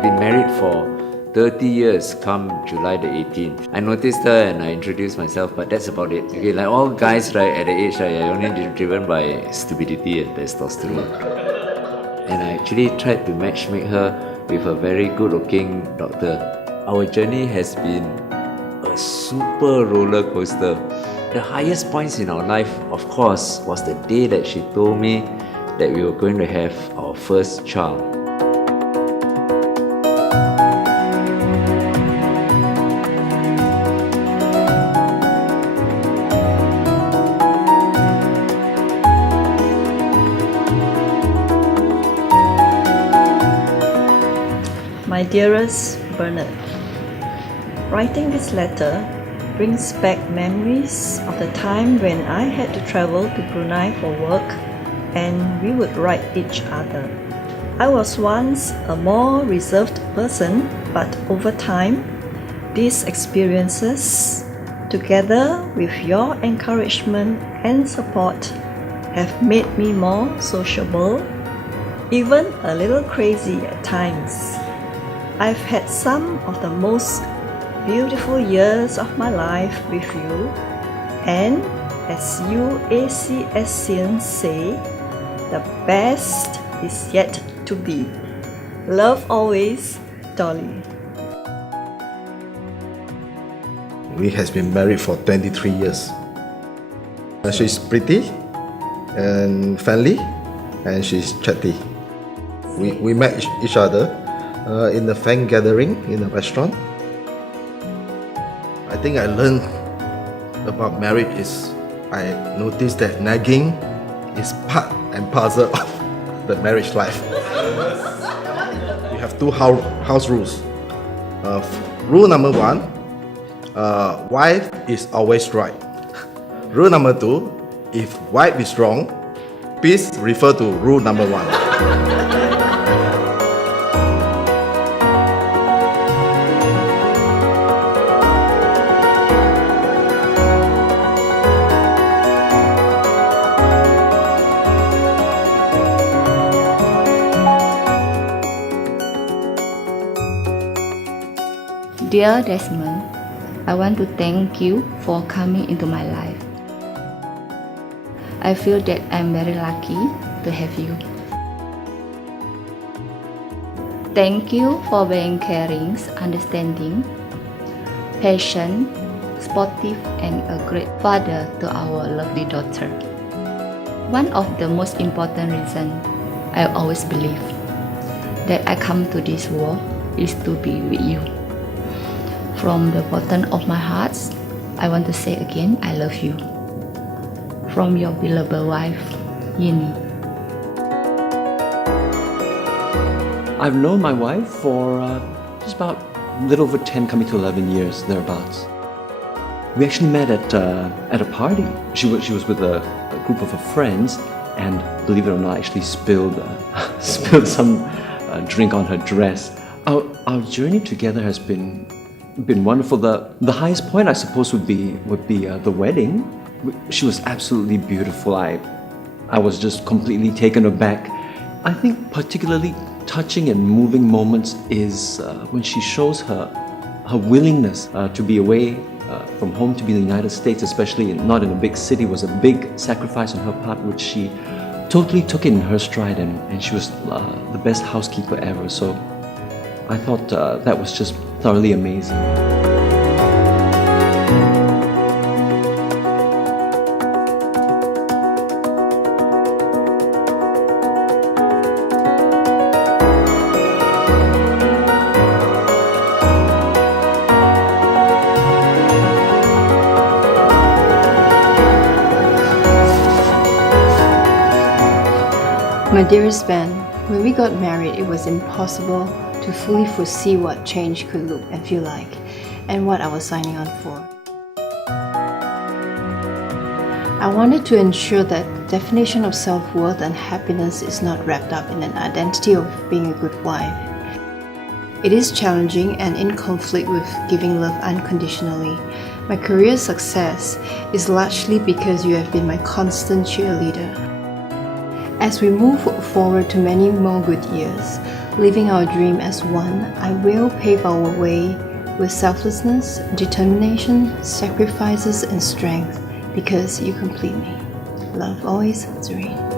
We've been married for 30 years come July the 18th. I noticed her and I introduced myself, but that's about it. Okay, like all guys, right, at the age, right, are only driven by stupidity and testosterone. And I actually tried to matchmake her with a very good-looking doctor. Our journey has been a super roller coaster. The highest points in our life, of course, was the day that she told me that we were going to have our first child. My dearest Bernard, writing this letter brings back memories of the time when I had to travel to Brunei for work and we would write each other. I was once a more reserved person, but over time, these experiences, together with your encouragement and support, have made me more sociable, even a little crazy at times. I've had some of the most beautiful years of my life with you, and as you ACSians say, the best is yet to be. Love always, Dolly. We has been married for 23 years. She's pretty and friendly, and she's chatty. We met each other in a fan gathering in a restaurant. I think I learned about marriage is I noticed that nagging is part and parcel of the marriage life. We have two house rules. Rule number one, wife is always right. Rule number two, if wife is wrong, please refer to rule number one. Dear Desmond, I want to thank you for coming into my life. I feel that I'm very lucky to have you. Thank you for being caring, understanding, patient, sportive, and a great father to our lovely daughter. One of the most important reasons I always believe that I come to this world is to be with you. From the bottom of my heart, I want to say again, I love you. From your beloved wife, Yini. I've known my wife for just about a little over 10, coming to 11 years, thereabouts. We actually met at a party. She was with a group of her friends, and believe it or not, actually spilled some drink on her dress. Our journey together has been wonderful. The highest point, I suppose, would be the wedding. She was absolutely beautiful. I was just completely taken aback. I think particularly touching and moving moments is when she shows her willingness to be away from home to be in the United States, especially not in a big city, was a big sacrifice on her part, which she totally took in her stride, and she was the best housekeeper ever. So I thought that was just thoroughly amazing. My dearest Ben, when we got married, it was impossible to fully foresee what change could look and feel like, and what I was signing on for. I wanted to ensure that the definition of self-worth and happiness is not wrapped up in an identity of being a good wife. It is challenging and in conflict with giving love unconditionally. My career success is largely because you have been my constant cheerleader. As we move forward to many more good years, Living our dream as one, I will pave our way with selflessness, determination, sacrifices, and strength, because you complete me. Love always, Zuri.